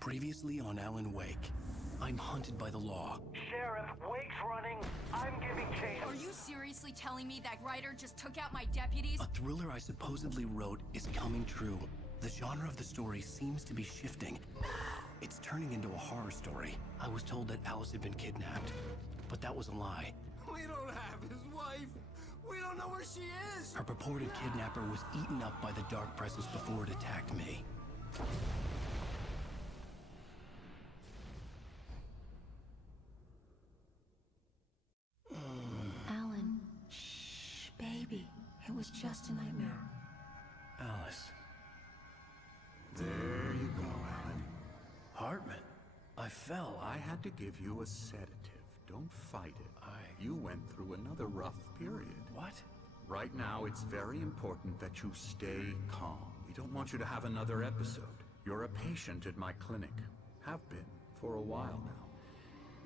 Previously on Alan Wake, I'm hunted by the law. Sheriff, Wake's running. I'm giving chase. Are you seriously telling me that writer just took out my deputies? A thriller I supposedly wrote is coming true. The genre of the story seems to be shifting. It's turning into a horror story. I was told that Alice had been kidnapped, but that was a lie. We don't have his wife. We don't know where she is. Her purported kidnapper was eaten up by the dark presence before it attacked me. Alan, shh, baby. It was just a nightmare. Alice. There you go, Alan. Hartman. I fell. I had to give you a sedative. Don't fight it. You went through another rough period. What? Right now, it's very important that you stay calm. We don't want you to have another episode. You're a patient at my clinic. Have been for a while now.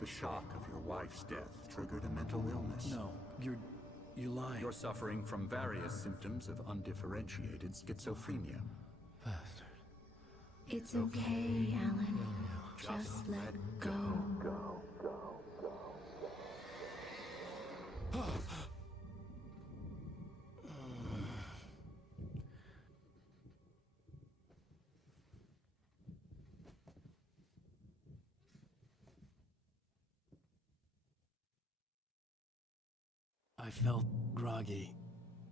The shock of your wife's death triggered a mental illness. No, you're lying. You're suffering from various symptoms of undifferentiated schizophrenia. Bastard. It's okay, Alan. Just let go. I felt groggy.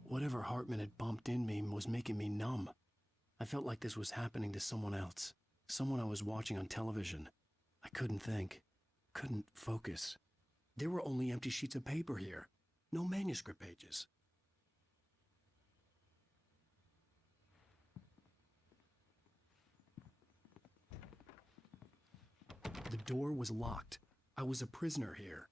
Whatever Hartman had bumped in me was making me numb. I felt like this was happening to someone else. Someone I was watching on television. I couldn't think. Couldn't focus. There were only empty sheets of paper here. No manuscript pages. The door was locked. I was a prisoner here.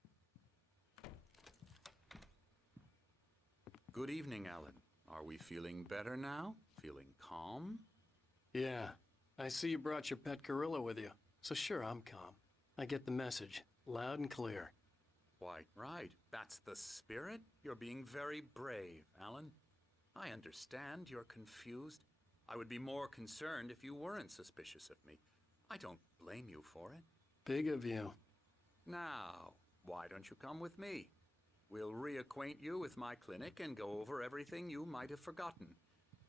Good evening, Alan. Are we feeling better now? Feeling calm? Yeah, I see you brought your pet gorilla with you. So sure, I'm calm. I get the message, loud and clear. Why, right. That's the spirit. You're being very brave, Alan. I understand you're confused. I would be more concerned if you weren't suspicious of me. I don't blame you for it. Big of you. Now, why don't you come with me? We'll reacquaint you with my clinic and go over everything you might have forgotten.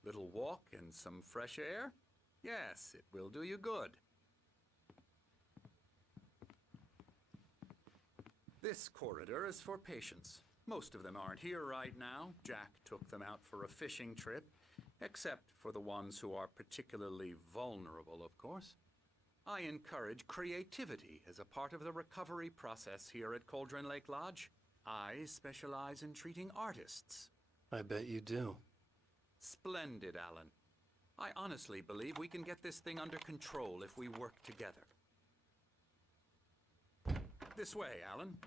Little walk and some fresh air? Yes, it will do you good. This corridor is for patients. Most of them aren't here right now. Jack took them out for a fishing trip, except for the ones who are particularly vulnerable, of course. I encourage creativity as a part of the recovery process here at Cauldron Lake Lodge. I specialize in treating artists. I bet you do. Splendid, Alan. I honestly believe we can get this thing under control if we work together. This way, Alan.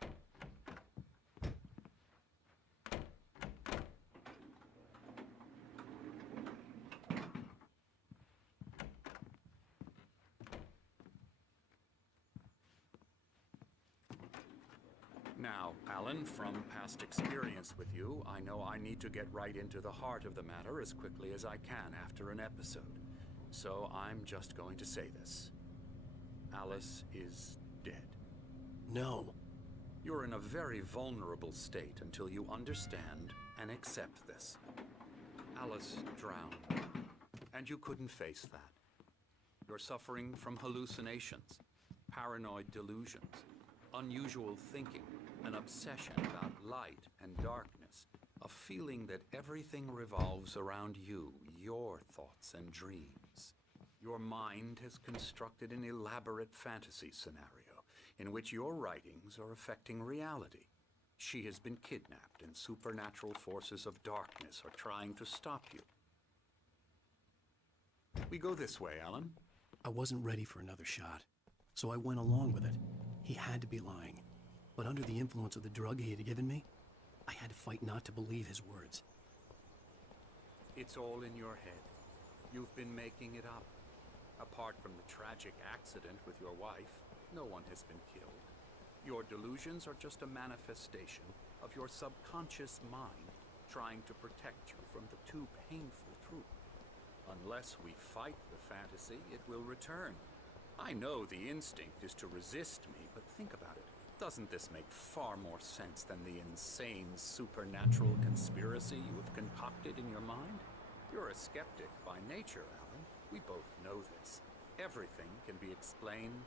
Now, Alan, from past experience with you, I know I need to get right into the heart of the matter as quickly as I can after an episode. So I'm just going to say this. Alice is dead. No. You're in a very vulnerable state until you understand and accept this. Alice drowned, and you couldn't face that. You're suffering from hallucinations, paranoid delusions, unusual thinking, an obsession about light and darkness, a feeling that everything revolves around you, your thoughts and dreams. Your mind has constructed an elaborate fantasy scenario in which your writings are affecting reality. She has been kidnapped, and supernatural forces of darkness are trying to stop you. We go this way, Alan. I wasn't ready for another shot, so I went along with it. He had to be lying. But under the influence of the drug he had given me, I had to fight not to believe his words. It's all in your head. You've been making it up. Apart from the tragic accident with your wife, no one has been killed. Your delusions are just a manifestation of your subconscious mind trying to protect you from the too painful truth. Unless we fight the fantasy, it will return. I know the instinct is to resist me, but think about it. Doesn't this make far more sense than the insane supernatural conspiracy you have concocted in your mind? You're a skeptic by nature, Alan. We both know this. Everything can be explained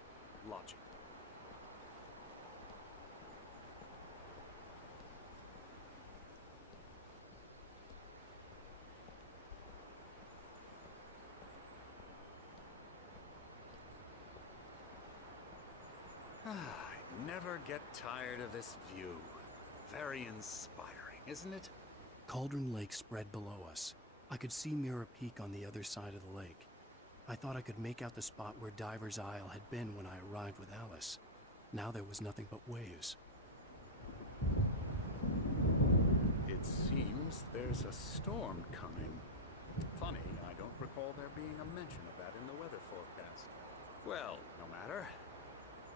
logically. I never get tired of this view. Very inspiring, isn't it? Cauldron Lake spread below us. I could see Mirror Peak on the other side of the lake. I thought I could make out the spot where Diver's Isle had been when I arrived with Alice. Now there was nothing but waves. It seems there's a storm coming. Funny, I don't recall there being a mention of that in the weather forecast. Well, no matter.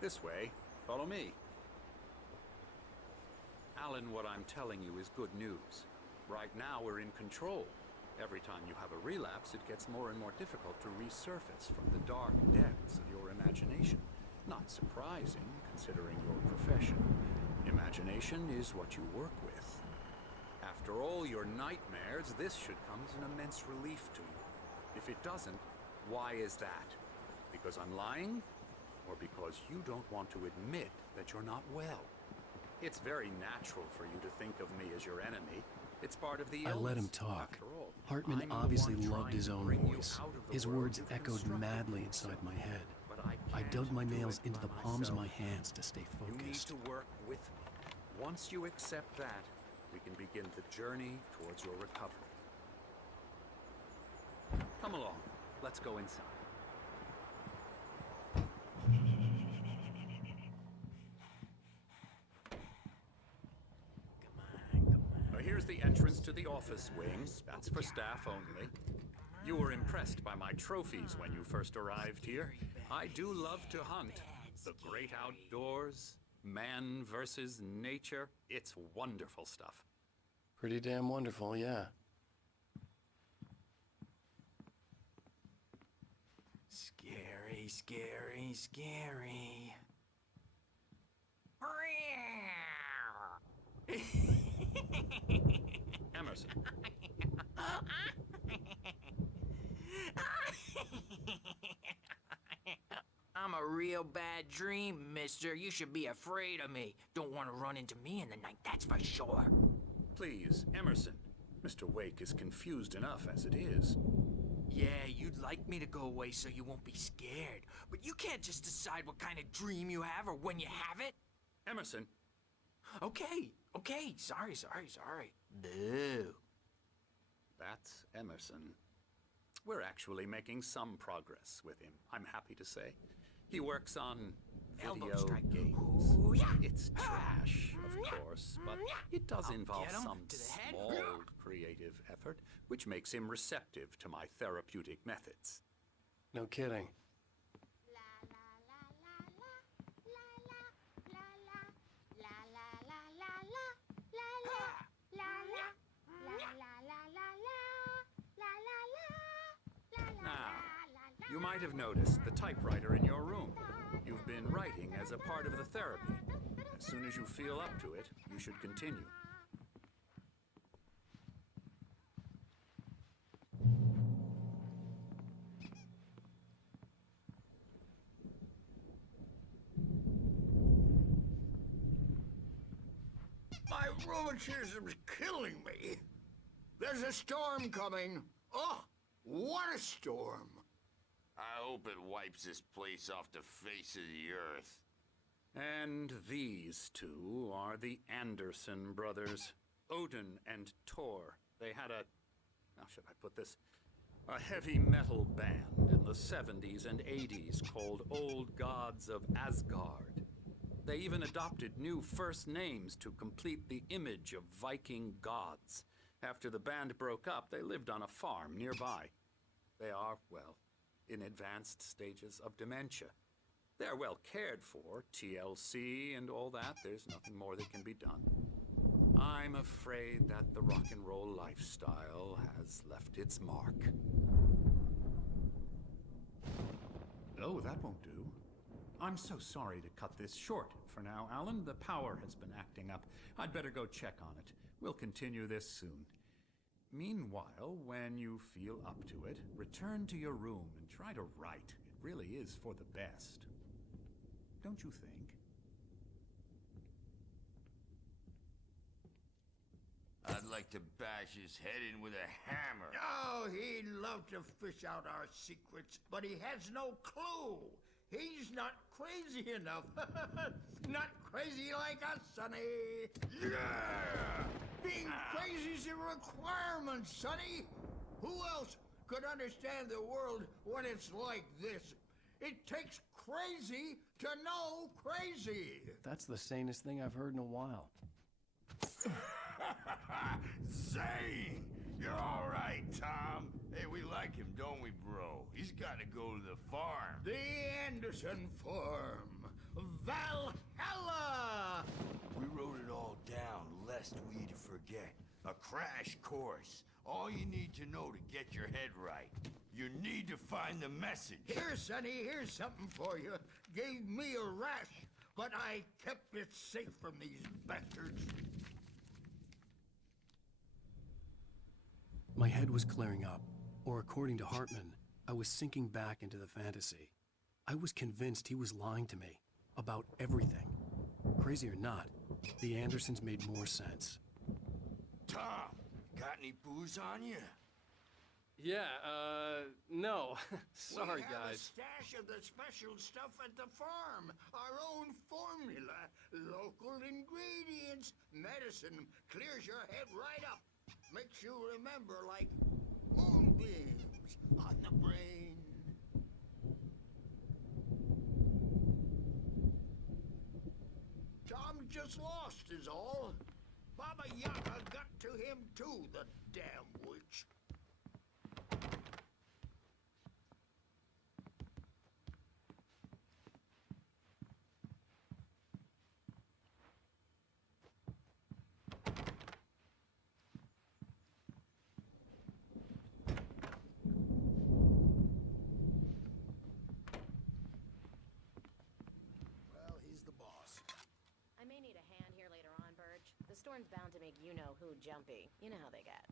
This way. Follow me. Alan, what I'm telling you is good news. Right now, we're in control. Every time you have a relapse, it gets more and more difficult to resurface from the dark depths of your imagination. Not surprising, considering your profession. Imagination is what you work with. After all your nightmares, this should come as an immense relief to you. If it doesn't, why is that? Because I'm lying? Or because you don't want to admit that you're not well? It's very natural for you to think of me as your enemy. It's part of the illness. I let him talk. After all, Hartman I'm the obviously one loved trying his to own bring you voice. out of the His world words you've echoed constructed madly for inside yourself. my head. But I can't dug my do nails it into by the palms of my myself. hands to stay You need focused. to work with me. Once you accept that, we can begin the journey towards your recovery. Come along. Let's go inside. Now, here's the entrance to the office wing. That's for staff only. You were impressed by my trophies when you first arrived here. I do love to hunt. The great outdoors, man versus nature. It's wonderful stuff. Pretty damn wonderful, yeah. Scary, scary, scary. Emerson. I'm a real bad dream, mister. You should be afraid of me. Don't want to run into me in the night, that's for sure. Please, Emerson. Mr. Wake is confused enough as it is. Yeah, you'd like me to go away so you won't be scared. But you can't just decide what kind of dream you have or when you have it. Emerson, Okay, sorry. Boo. that's Emerson. We're actually making some progress with him, I'm happy to say. He works on Elbow video strike. games. Ooh, yeah. It's trash, of course, but it does I'll involve get him some to the head. small creative effort, which makes him receptive to my therapeutic methods. No kidding. Now, you might have noticed the typewriter in your room. You've been writing as a part of the therapy. As soon as you feel up to it, you should continue. My rheumatism's killing me. There's a storm coming. Oh, what a storm. I hope it wipes this place off the face of the earth. And these two are the Anderson brothers, Odin and Tor. They had a, how should I put this? A heavy metal band in the 70s and 80s called Old Gods of Asgard. They even adopted new first names to complete the image of Viking gods. After the band broke up, they lived on a farm nearby. They are, well, in advanced stages of dementia. They're well cared for, TLC and all that. There's nothing more that can be done. I'm afraid that the rock and roll lifestyle has left its mark. Oh, that won't do. I'm so sorry to cut this short for now, Alan. The power has been acting up. I'd better go check on it. We'll continue this soon. Meanwhile, when you feel up to it, return to your room and try to write. It really is for the best. Don't you think? I'd like to bash his head in with a hammer. Oh, he'd love to fish out our secrets, but he has no clue. He's not crazy enough. Not crazy like us, Sonny. Yeah! Being crazy's a requirement, Sonny. Who else could understand the world when it's like this? It takes crazy to know crazy. That's the sanest thing I've heard in a while. Zane! You're all right, Tom. Hey, we like him, don't we, bro? He's got to go to the farm. The Anderson Farm. Valhalla! We wrote it all down, lest we forget. A crash course. All you need to know to get your head right. You need to find the message. Here, Sonny, here's something for you. Gave me a rash, but I kept it safe from these bastards. My head was clearing up, or according to Hartman, I was sinking back into the fantasy. I was convinced he was lying to me about everything. Crazy or not, the Andersons made more sense. Tom, got any booze on you? Yeah, no. Sorry, we have guys. a stash of the special stuff at the farm. Our own formula. Local ingredients. Medicine clears your head right up. Makes you remember like moonbeams on the brain. Tom just lost is all. Baba Yaga got to him too, the damn witch. Well, he's the boss. I may need a hand here later on, Birch. The storm's bound to make you-know-who jumpy. You know how they get.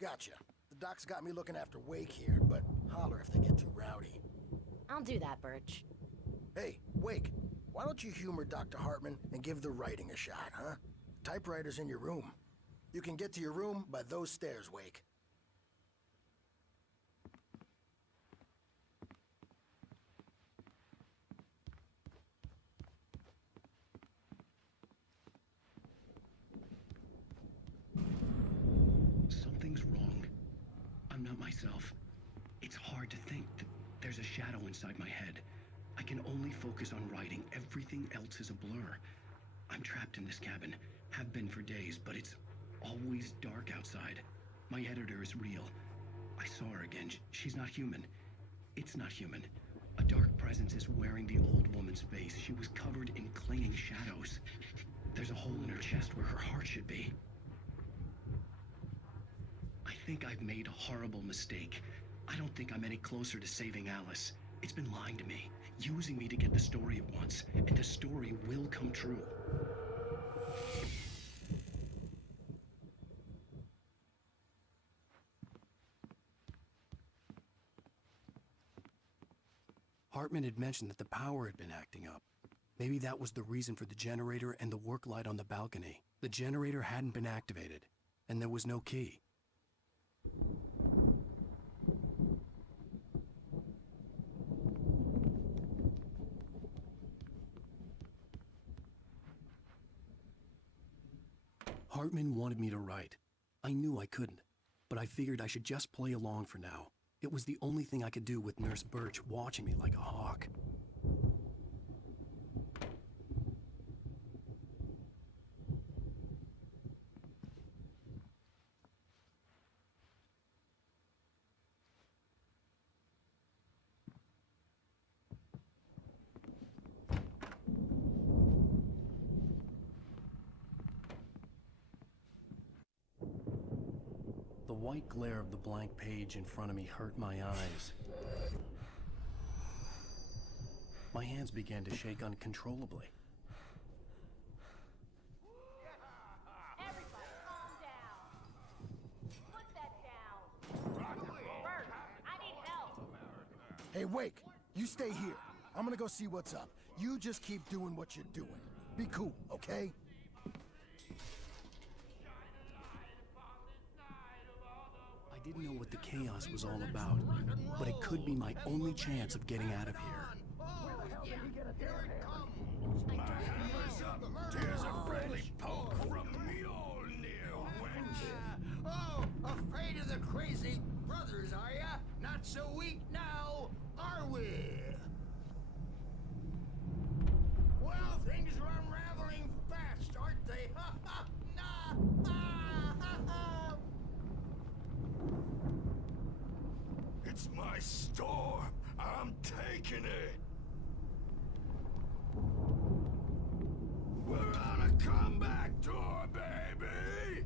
Gotcha. The doc's got me looking after Wake here, but holler if they get too rowdy. I'll do that, Birch. Hey, Wake, why don't you humor Dr. Hartman and give the writing a shot, huh? Typewriter's in your room. You can get to your room by those stairs, Wake. Something's wrong. I'm not myself. It's hard to think that there's a shadow inside my head. I can only focus on writing. Everything else is a blur. I'm trapped in this cabin. Have been for days, but it's always dark outside. My editor is real. I saw her again. She's not human. It's not human. A dark presence is wearing the old woman's face. She was covered in clinging shadows. There's a hole in her chest where her heart should be. I think I've made a horrible mistake. I don't think I'm any closer to saving Alice. It's been lying to me, using me to get the story it wants, and the story will come true. Hartman had mentioned that the power had been acting up. Maybe that was the reason for the generator and the work light on the balcony. The generator hadn't been activated, and there was no key. Hartman wanted me to write. I knew I couldn't, but I figured I should just play along for now. It was the only thing I could do with Nurse Birch watching me like a hawk. white glare of the blank page in front of me hurt my eyes. My hands began to shake uncontrollably. Everybody, calm down. Put that down. Bert, I need help. Hey, Wake, you stay here. I'm gonna go see what's up. You just keep doing what you're doing. Be cool, okay? I didn't know what the chaos was all about, but it could be my only chance of getting out of here. There's a friendly poke from Mjolnir, wench. Oh, afraid of the crazy brothers, are ya? Not so weak now, are we? Well, things are unraveling fast, aren't they? Ha ha! Nah! Ah, ha, ha. It's my storm. I'm taking it. We're on a comeback tour, baby!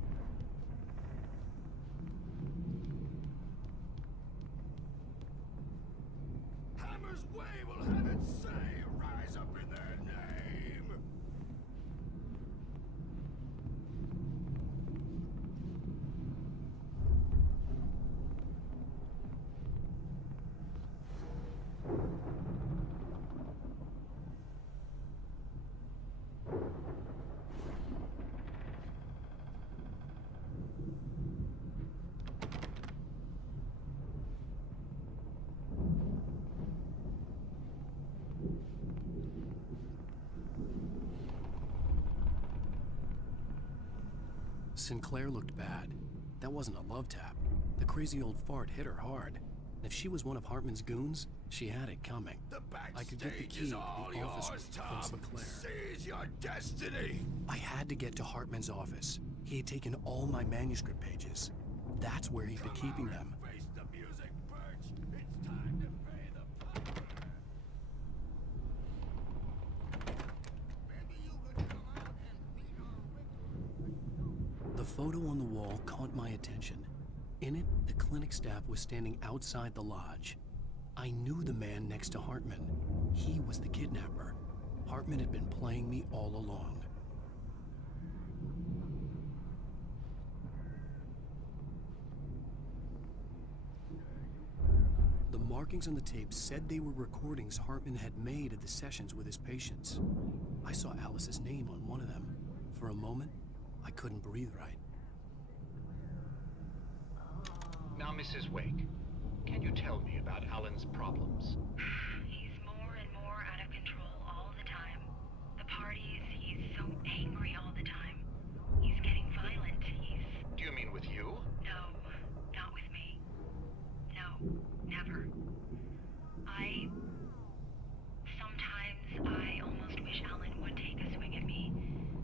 Hammer's Way will have its say rise up in their name! Sinclair looked bad. That wasn't a love tap. The crazy old fart hit her hard. If she was one of Hartman's goons, she had it coming. The I could get the backstage key is to all the office yours, from Tom. Sinclair. Seize your destiny! I had to get to Hartman's office. He had taken all my manuscript pages. That's where he'd been keeping them. Face the music, Birch! It's time to pay the piper! Maybe you could come out and beat our The photo on the wall caught my attention. In it, the clinic staff was standing outside the lodge. I knew the man next to Hartman. He was the kidnapper. Hartman had been playing me all along. The markings on the tape said they were recordings Hartman had made of the sessions with his patients. I saw Alice's name on one of them. For a moment, I couldn't breathe right. Now, Mrs. Wake, can you tell me about Alan's problems? He's more and more out of control all the time. The parties, he's so angry all the time. He's getting violent. Do you mean with you? No, not with me. No, never. Sometimes I almost wish Alan would take a swing at me,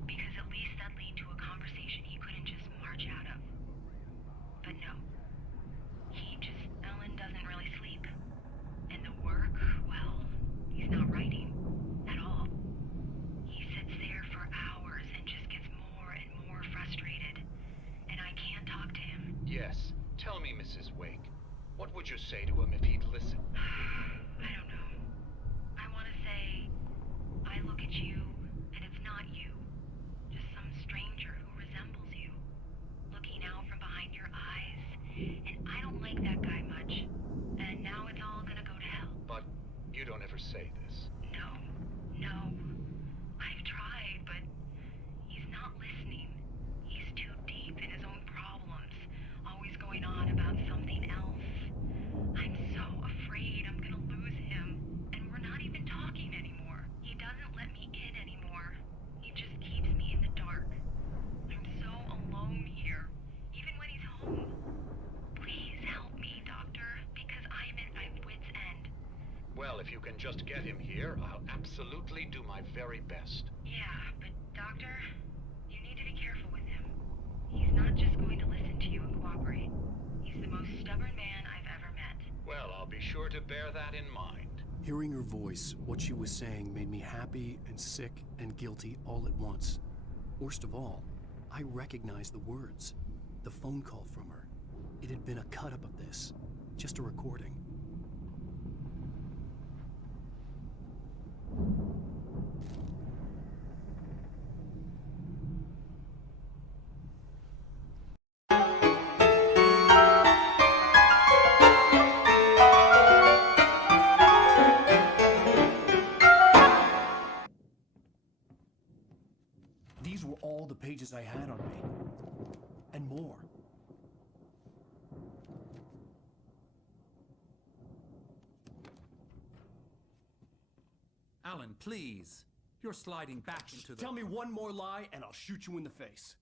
because at least that'd lead to a conversation he couldn't just march out of. But no. Alan doesn't really sleep. And the work, well, he's not writing at all. He sits there for hours and just gets more and more frustrated. And I can't talk to him. Yes. Tell me, Mrs. Wake, what would you say to him if he'd listen? I don't know. I want to say, I look at you, and it's not you. Just some stranger who resembles you. Looking out from behind your eyes. And I don't like that guy much. And now it's all gonna go to hell. But you don't ever say this. No. I've tried, but he's not listening. He's too deep in his own problems. Always going on about something else. I'm so afraid I'm gonna lose him. And we're not even talking anymore. He doesn't let me in anymore. He just keeps me in the dark. I'm so alone here. Even when he's home. Please help me, Doctor, because I'm at my wit's end. Well, if you can just get him here, I'll absolutely do my very best. Yeah, but Doctor, you need to be careful with him. He's not just going to listen to you and cooperate. He's the most stubborn man I've ever met. Well, I'll be sure to bear that in mind. Hearing her voice, what she was saying made me happy and sick and guilty all at once. Worst of all, I recognized the words. The phone call from her. It It had been a cut-up of this. Just a recording. These were all the pages I had on me. And more. Alan, please. You're sliding back into the... Tell me one more lie and I'll shoot you in the face.